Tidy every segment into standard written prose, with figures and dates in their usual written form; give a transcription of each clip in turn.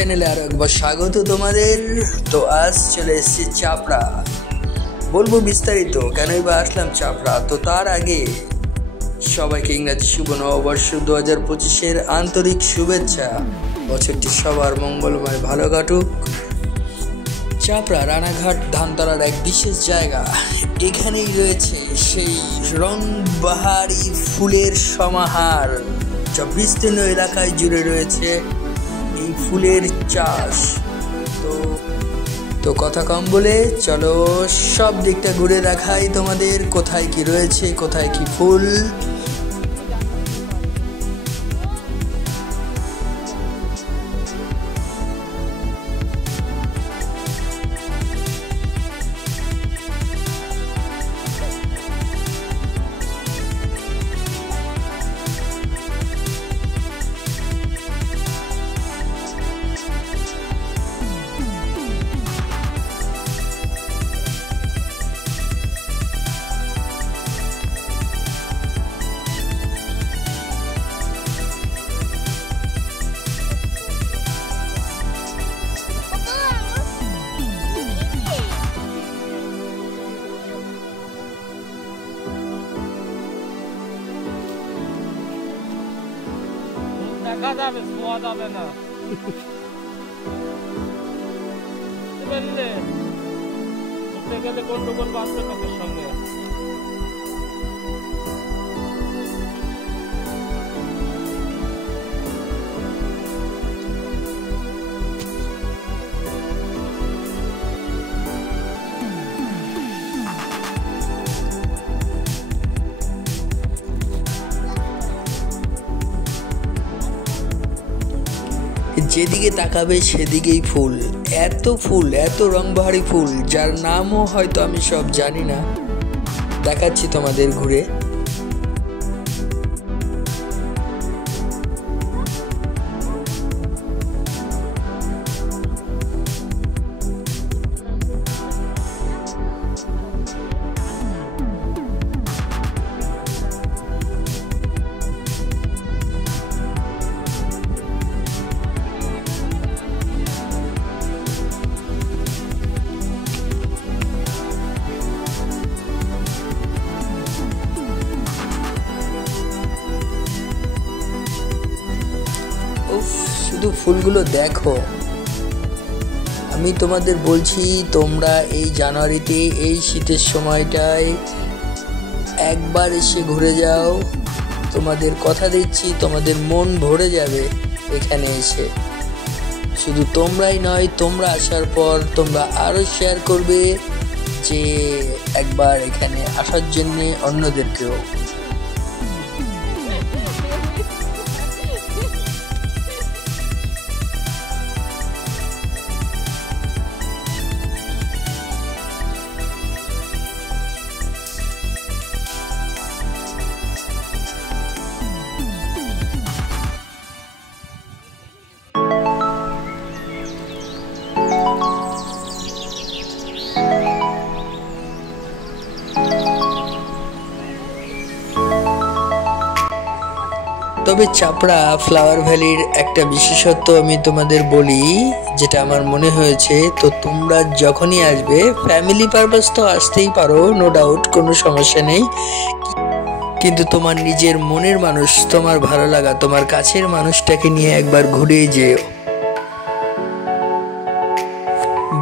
চ্যানেলে আরো একবার স্বাগত তোমাদের। তো আজ চলে এসেছি চাপড়া, বলবো বিস্তারিত কেনই বা আসলাম চাপড়া। তো তার আগে সবাইকে ইংরাজি শুভ নববর্ষ 2025-এর আন্তরিক শুভেচ্ছা। বছরটি সবার মঙ্গলময় ভালো কাটুক। চাপড়া রানাঘাট ধানতলার এক বিশেষ জায়গা, এখানেই রয়েছে সেই রংবাহারি ফুলের সমাহার, যা বিস্তীর্ণ এলাকায় জুড়ে রয়েছে এই ফুলের চাষ। তো কথা কম বলে চলো সব দিকটা ঘুরে দেখাই তোমাদের, কোথায় কি রয়েছে, কোথায় কি ফুল। দেখা যাবে, শোয়া যাবে না। বুঝলে ঘুরতে গেলে গন্ডগোল বাঁচবে লোকের সঙ্গে। যেদিকে তাকাবে সেদিকেই ফুল, এত রংবাহারি ফুল, যার নামও হয়তো আমি সব জানি না। দেখাচ্ছি তোমাদের ঘুরে। শুধু ফুলগুলো দেখো। আমি তোমাদের বলছি, তোমরা এই জানুয়ারিতে, এই শীতের সময়টায় একবার এসে ঘুরে যাও। তোমাদের কথা দিচ্ছি, তোমাদের মন ভরে যাবে এখানে এসে। শুধু তোমরাই নয়, তোমরা আসার পর তোমরা আরো শেয়ার করবে যে একবার এখানে আসার জন্যে অন্যদেরকেও। তবে চাপড়া ফ্লাওয়ার ভ্যালির একটা বিশেষত্ব আমি তোমাদের বলি, যেটা আমার মনে হয়েছে। তো তোমরা যখনই আসবে, ফ্যামিলি পারপাস তো আসতেই পারো, নো ডাউট, কোনো সমস্যা নেই। কিন্তু তোমার নিজের মনের মানুষ, তোমার ভালো লাগা, তোমার কাছের মানুষটাকে নিয়ে একবার ঘুরে যেও।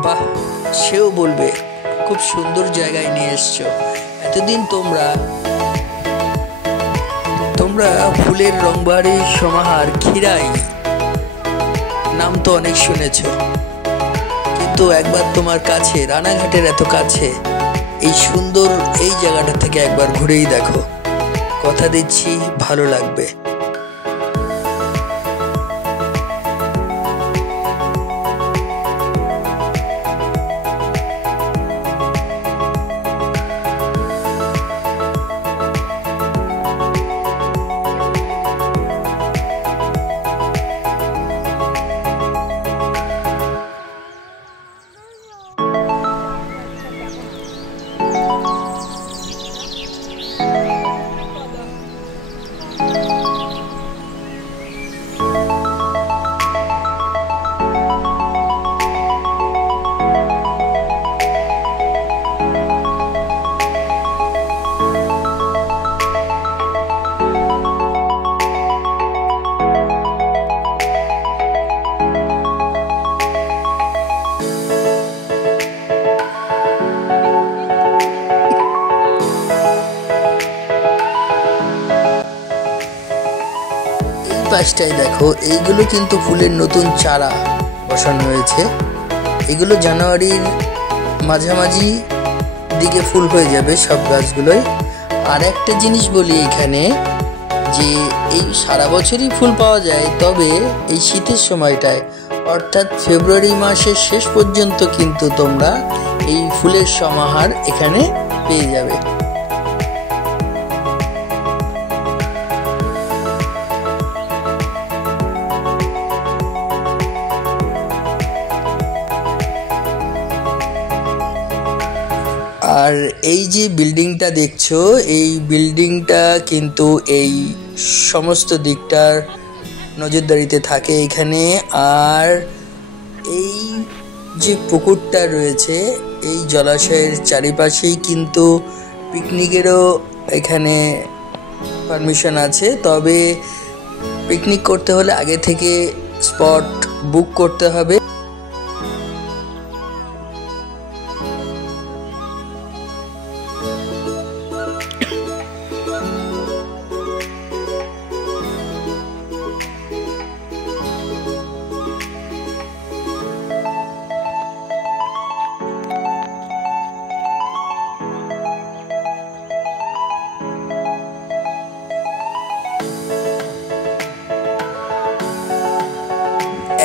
বাহ, সেও বলবে খুব সুন্দর জায়গায় নিয়ে এসছো। এতদিন তোমরা ফুলের রংবাহারি সমাহার খিরাই নাম তো অনেক শুনেছ, কিন্তু একবার তোমার কাছে, রানাঘাটের এত কাছে, এই সুন্দর এই জায়গাটা থেকে একবার ঘুরেই দেখো। কথা দিচ্ছি ভালো লাগবে। পাশটায় দেখো, এইগুলো কিন্তু ফুলের নতুন চারা বসানো হয়েছে। এগুলো জানুয়ারির মাঝামাঝি দিকে ফুল হয়ে যাবে সব গাছগুলোই। আর একটা জিনিস বলি এখানে, যে এই সারা বছরই ফুল পাওয়া যায়, তবে এই শীতের সময়টায় অর্থাৎ ফেব্রুয়ারি মাসের শেষ পর্যন্ত কিন্তু তোমরা এই ফুলের সমাহার এখানে পেয়ে যাবে। আর এই যে বিল্ডিংটা দেখছো, এই বিল্ডিংটা কিন্তু এই সমস্ত দিকটার নজরদারিতে থাকে এখানে। আর এই যে পুকুরটা রয়েছে, এই জলাশয়ের চারিপাশেই কিন্তু পিকনিকেরও এখানে পারমিশন আছে, তবে পিকনিক করতে হলে আগে থেকে স্পট বুক করতে হবে।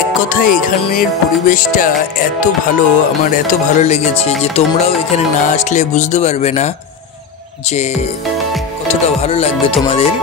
এক কথায় এখানের পরিবেশটা এত ভালো, আমার এত ভালো লেগেছে যে তোমরাও এখানে না আসলে বুঝতে পারবে না যে কতটা ভালো লাগবে তোমাদের।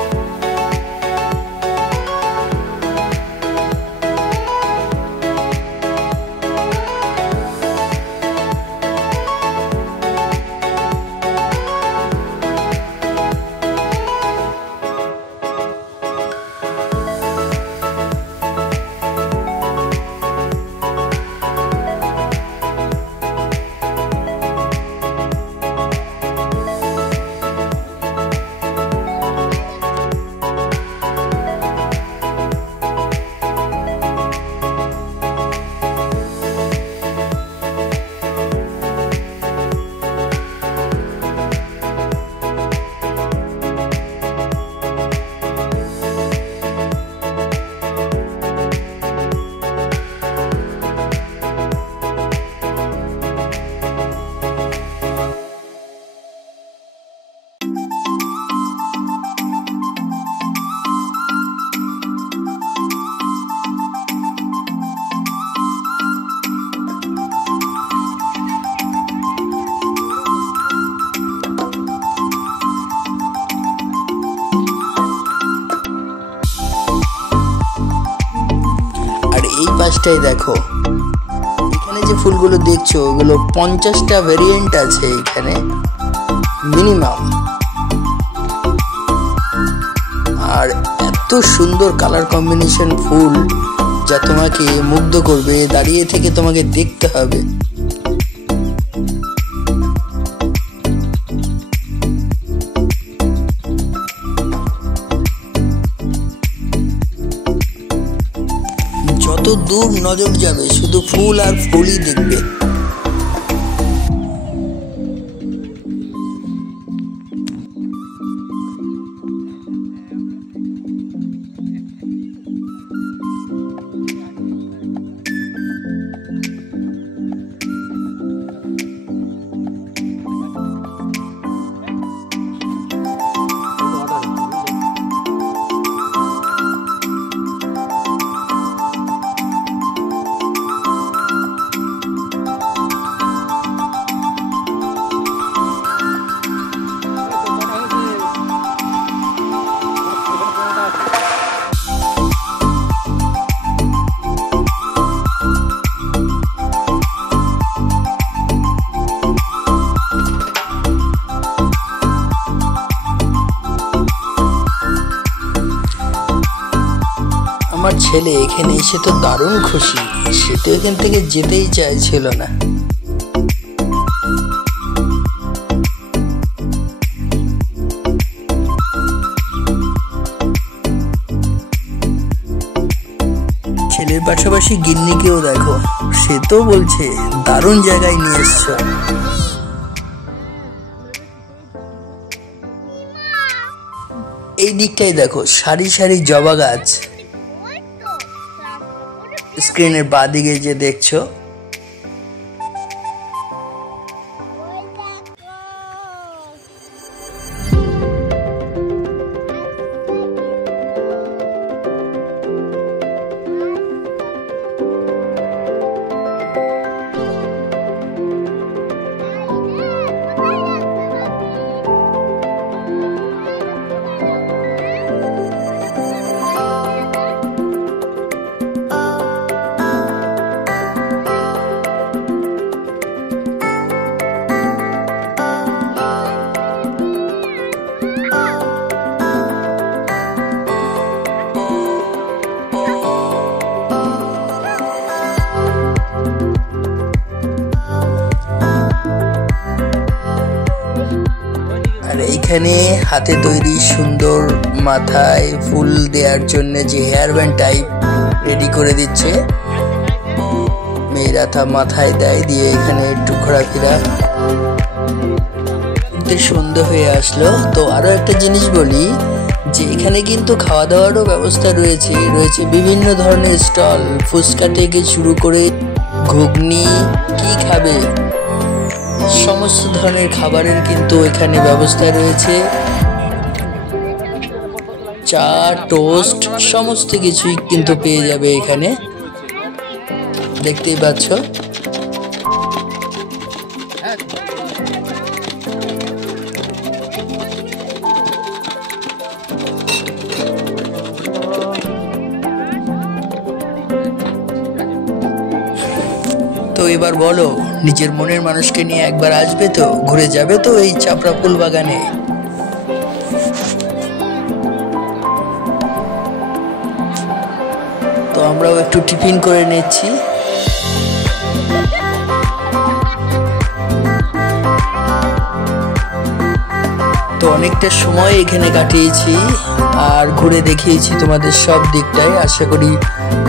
এই পাশটাই দেখো, এখানে যে ফুলগুলো দেখছো ওগুলো 50টা ভেরিয়েন্ট আছে এখানে মিনিমাম। আর এত সুন্দর কালার কম্বিনেশন ফুল যা তোমাকে মুগ্ধ করবে, দাঁড়িয়ে থেকে তোমাকে দেখতে হবে। যত দূর নজর যাবে শুধু ফুল আর ফুলই দেখবে। আমার ছেলে এখানে এসে তো দারুণ খুশি, সে তো এখান থেকে যেতেই চাইছিল না। ছেলের পাশাপাশি গিন্নিকেও দেখো, সে তো বলছে দারুণ জায়গায় নিয়ে এসছো। এই দিকটাই দেখো, সারি সারি জবা গাছ, স্ক্রিনের বাঁদিকে যে দেখছো। আর এইখানে হাতে তৈরি সুন্দর মাথায় ফুল দেওয়ার জন্য যে হেয়ার ব্যান্ড টাইপ রেডি করে দিচ্ছে। মেয়েরা তা মাথায় দেয়, দিয়ে এখানে একটু ঘোরাফেরা। সন্ধ্যা হয়ে আসলো। তো আরো একটা জিনিস বলি যে এখানে কিন্তু খাওয়া দাওয়ারও ব্যবস্থা রয়েছে। বিভিন্ন ধরনের স্টল, ফুচকা থেকে শুরু করে ঘুগনি, কি খাবে সমস্ত ধরনের খাবারের কিন্তু এখানে ব্যবস্থা রয়েছে। চা, টোস্ট সমস্ত কিছুই কিন্তু পেয়ে যাবে এখানে, দেখতেই পাচ্ছ। তো এবার বলো, নিজের মনের মানুষকে নিয়ে একবার আসবে তো, ঘুরে যাবে তো এই চাপড়া ফুল বাগানে। তো আমরাও একটু টিফিন করে নিচ্ছি। তো অনেকটা সময় এখানে কাটিয়েছি আর ঘুরে দেখিয়েছি তোমাদের সব দিকটাই। আশা করি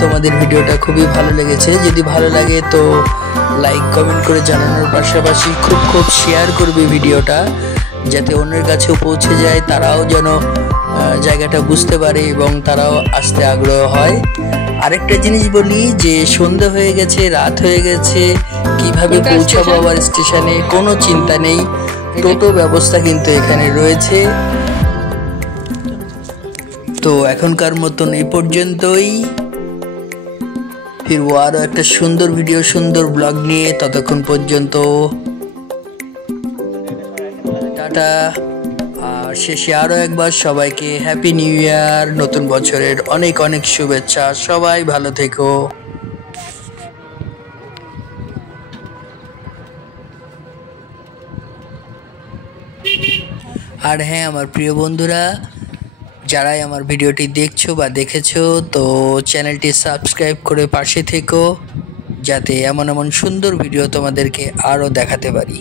তোমাদের ভিডিওটা খুবই ভালো লেগেছে। যদি ভালো লাগে তো লাইক কমেন্ট করে জানানোর পাশাপাশি খুব শেয়ার করবে ভিডিওটা, যাতে অন্যের কাছেও পৌঁছে যায়, তারাও যেন জায়গাটা বুঝতে পারে এবং তারাও আসতে আগ্রহ হয়। আরেকটা জিনিস বলি যে সন্ধ্যা হয়ে গেছে, রাত হয়ে গেছে, কিভাবে পৌঁছাবো আবার স্টেশনে কোনো চিন্তা নেই। টোটো ব্যবস্থা কিন্তু এখানে রয়েছে। তো এখনকার মতন এই পর্যন্তই। ফিরবো আরো একটা সুন্দর ভিডিও, সুন্দর ব্লগ নিয়ে। ততক্ষণ পর্যন্ত টাটা। আর শেষে আরো একবার সবাইকে হ্যাপি নিউ ইয়ার, নতুন বছরের অনেক অনেক শুভেচ্ছা। সবাই ভালো থেকো। আর হ্যাঁ, আমার প্রিয় বন্ধুরা, যারাই আমার ভিডিওটি দেখছো বা দেখেছো, তো চ্যানেলটি সাবস্ক্রাইব করে পাশে থেকো, যাতে এমন সুন্দর ভিডিও তোমাদেরকে আরও দেখাতে পারি।